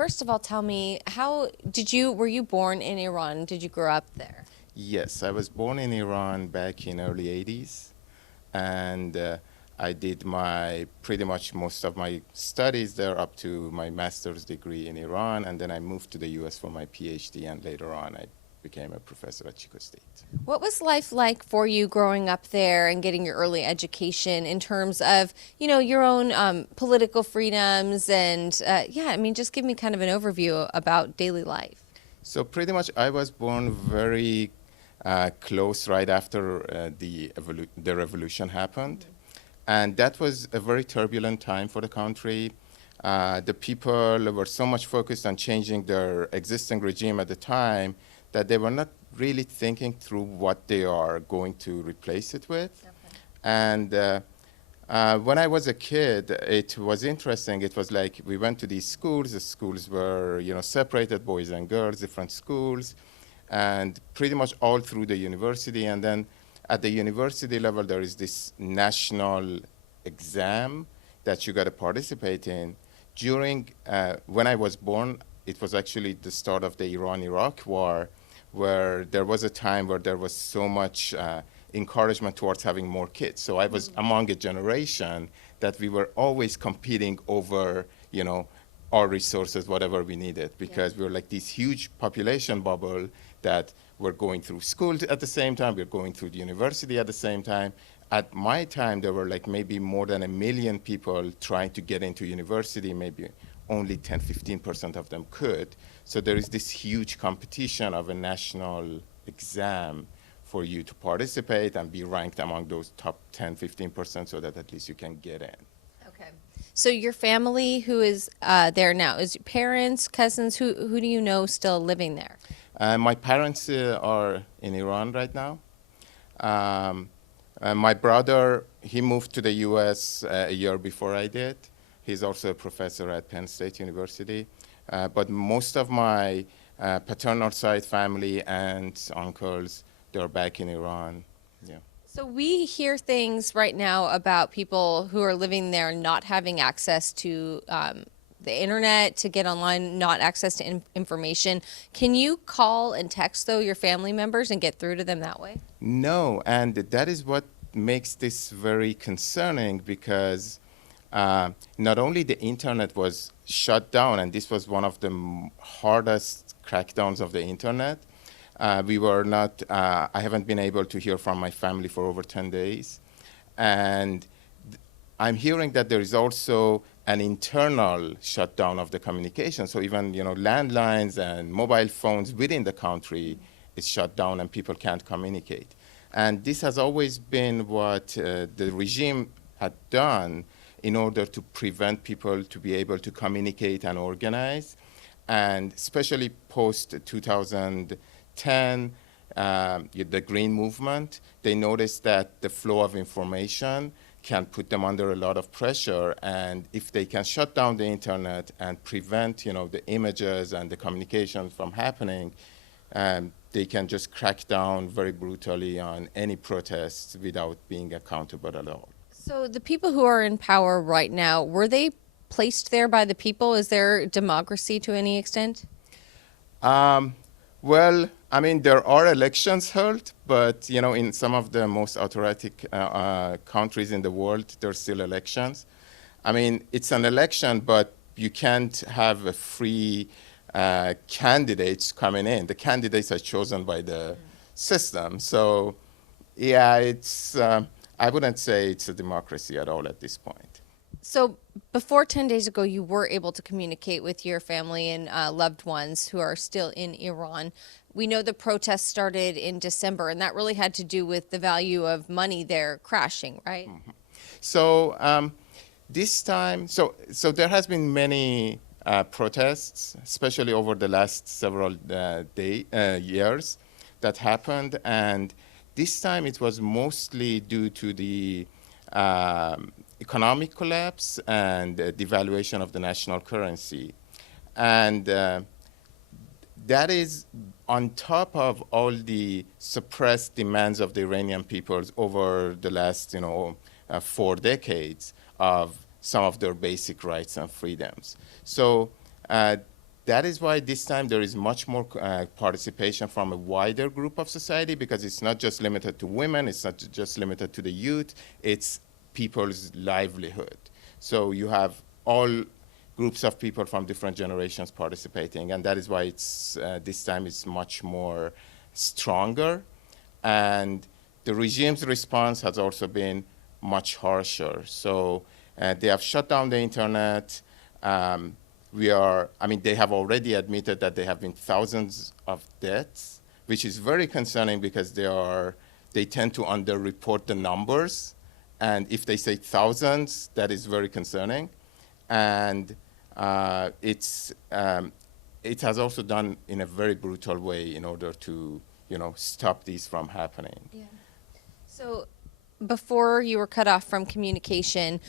first of all, tell me, were you born in Iran? Did you grow up there? Yes, I was born in Iran back in early 80s, and I did my pretty much most of my studies there up to my master's degree in Iran, and then I moved to the US for my PhD, and later on I became a professor at Chico State. What was life like for you growing up there and getting your early education in terms of, your own political freedoms and, yeah, I mean, just give me kind of an overview about daily life. So pretty much I was born very close right after the revolution happened. And that was a very turbulent time for the country. The people were so much focused on changing their existing regime at the time that they were not really thinking through what they are going to replace it with. Okay. And when I was a kid, it was interesting. It was like we went to these schools. The schools were, separated, boys and girls, different schools, and pretty much all through the university. And then at the university level, there is this national exam that you got to participate in. When I was born, it was actually the start of the Iran-Iraq war, where there was a time where there was so much encouragement towards having more kids. So I was among a generation that we were always competing over, our resources, whatever we needed, because we were like this huge population bubble that we're going through school at the same time, we're going through the university at the same time. At my time, there were like maybe more than 1 million people trying to get into university, maybe only 10, 15% of them could. So there is this huge competition of a national exam for you to participate and be ranked among those top 10, 15% so that at least you can get in. Okay. So your family who is there now, is your parents, cousins, who do you know still living there? My parents are in Iran right now. My brother, he moved to the US a year before I did. He's also a professor at Penn State University. But most of my paternal side family, aunts, uncles, they're back in Iran. Yeah. So we hear things right now about people who are living there not having access to the internet, to get online, not access to information. Can you call and text, though, your family members and get through to them that way? No, and that is what makes this very concerning, because not only the internet was shut down, and this was one of the hardest crackdowns of the internet. I haven't been able to hear from my family for over 10 days. And I'm hearing that there is also an internal shutdown of the communication. So even, landlines and mobile phones within the country is shut down and people can't communicate. And this has always been what the regime had done in order to prevent people to be able to communicate and organize. And especially post 2010, the Green Movement, they noticed that the flow of information can put them under a lot of pressure. And if they can shut down the internet and prevent, the images and the communication from happening, they can just crack down very brutally on any protests without being accountable at all. So the people who are in power right now, were they placed there by the people? Is there democracy to any extent? Well, I mean, there are elections held, but, in some of the most autocratic countries in the world, there's still elections. I mean, it's an election, but you can't have a free candidates coming in. The candidates are chosen by the system. So, yeah, I wouldn't say it's a democracy at all at this point. So before 10 days ago, you were able to communicate with your family and loved ones who are still in Iran. We know the protests started in December, and that really had to do with the value of money there crashing, right? Mm-hmm. So this time, so there has been many protests, especially over the last several years that happened. And this time it was mostly due to the economic collapse and devaluation of the national currency. And that is on top of all the suppressed demands of the Iranian peoples over the last, 4 decades of some of their basic rights and freedoms. So that is why this time there is much more participation from a wider group of society, because it's not just limited to women, it's not just limited to the youth, it's people's livelihood. So you have all groups of people from different generations participating, and that is why it's this time it's much more stronger. And the regime's response has also been much harsher. So they have shut down the internet. They have already admitted that there have been thousands of deaths, which is very concerning because they tend to underreport the numbers. And if they say thousands, that is very concerning. And it has also done in a very brutal way in order to, stop these from happening. Yeah. So before you were cut off from communication,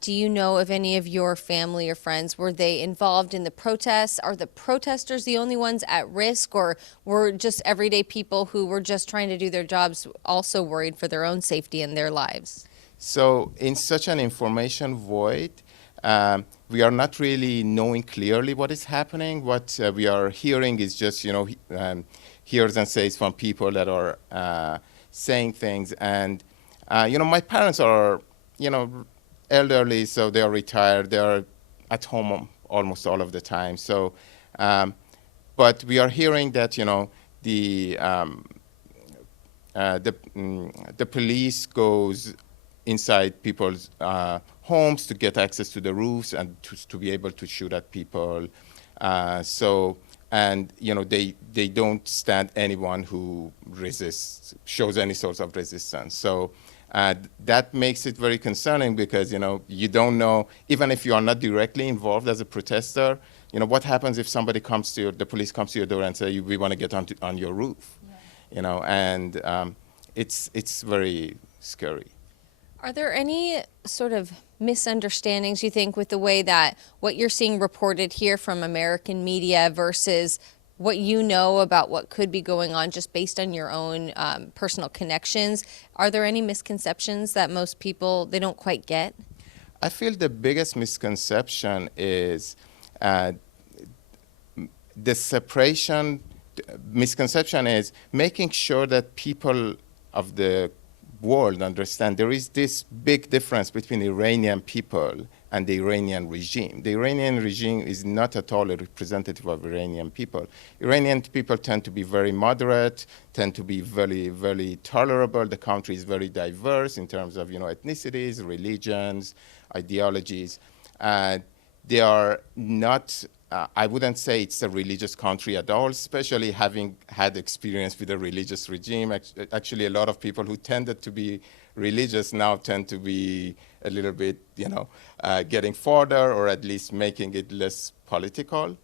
do you know if any of your family or friends, were they involved in the protests? Are the protesters the only ones at risk, or were just everyday people who were just trying to do their jobs also worried for their own safety and their lives? So in such an information void, we are not really knowing clearly what is happening. What we are hearing is just, hears and says from people that are saying things. And, my parents are, elderly, so they are retired. They are at home almost all of the time. So, but we are hearing that, the police goes inside people's homes to get access to the roofs and to be able to shoot at people. They don't stand anyone who resists, shows any sort of resistance. So that makes it very concerning because, you don't know, even if you are not directly involved as a protester, what happens if somebody the police comes to your door and say, we want to get on your roof, it's very scary. Are there any sort of misunderstandings, you think, with the way that what you're seeing reported here from American media versus what you know about what could be going on just based on your own personal connections? Are there any misconceptions that most people, they don't quite get? I feel the biggest misconception is misconception is making sure that people of the world understand there is this big difference between Iranian people and the Iranian regime. The Iranian regime is not at all a representative of Iranian people. Iranian people tend to be very moderate, tend to be very, very tolerable. The country is very diverse in terms of, ethnicities, religions, ideologies. They are not, I wouldn't say it's a religious country at all, especially having had experience with a religious regime. Actually, a lot of people who tended to be religious now tend to be a little bit, getting further or at least making it less political,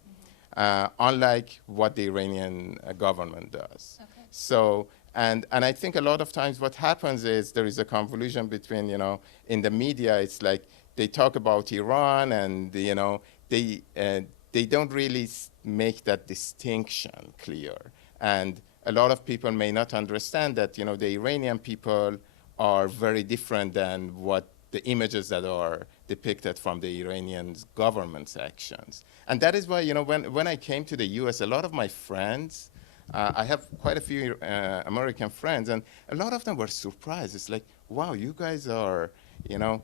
unlike what the Iranian government does. Okay. So, and I think a lot of times what happens is there is a convolution between, in the media, it's like they talk about Iran and, they don't really make that distinction clear. And a lot of people may not understand that, the Iranian people are very different than what the images that are depicted from the Iranian government's actions. And that is why, when I came to the US, a lot of my friends, I have quite a few American friends, and a lot of them were surprised. It's like, wow, you guys are,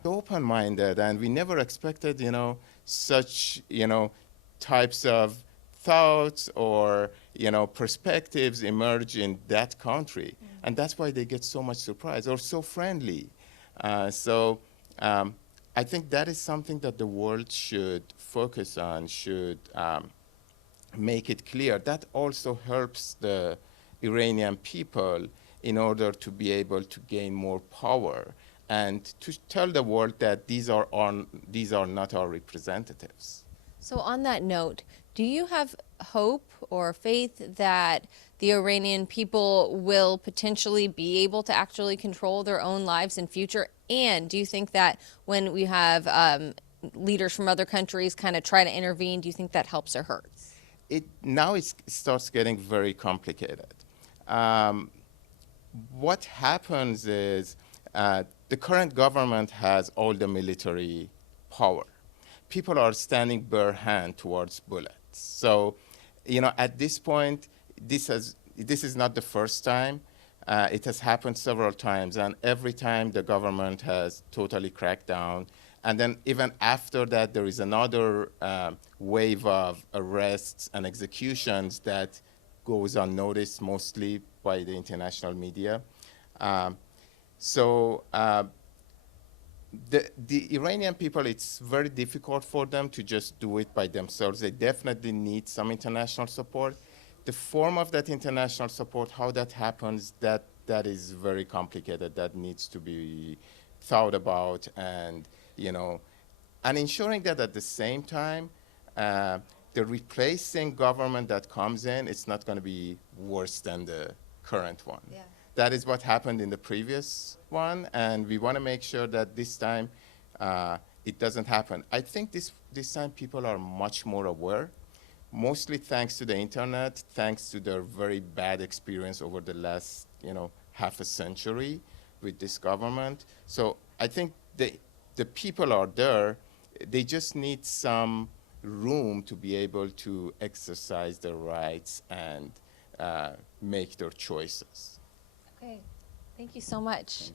open-minded, and we never expected, such, types of thoughts or perspectives emerge in that country. Mm-hmm. And that's why they get so much surprise or so friendly. I think that is something that the world should focus on, should make it clear. That also helps the Iranian people in order to be able to gain more power and to tell the world that these are not our representatives. So on that note, do you have hope or faith that the Iranian people will potentially be able to actually control their own lives in future? And do you think that when we have leaders from other countries kind of try to intervene, do you think that helps or hurts? Now it starts getting very complicated. What happens is the current government has all the military power. People are standing bare hand towards bullet. rights. So, at this point, this is not the first time. It has happened several times, and every time the government has totally cracked down. And then even after that, there is another wave of arrests and executions that goes unnoticed, mostly by the international media. Um, so the Iranian people, it's very difficult for them to just do it by themselves. They definitely need some international support. The form of that international support, how that happens, that is very complicated. That needs to be thought about, you know, and ensuring that at the same time, uh, the replacing government that comes in, it's not going to be worse than the current one. Yeah. That is what happened in the previous one, and we want to make sure that this time it doesn't happen. I think this time people are much more aware, mostly thanks to the internet, thanks to their very bad experience over the last, half a century with this government. So I think the people are there. They just need some room to be able to exercise their rights and make their choices. Okay. Thank you so much.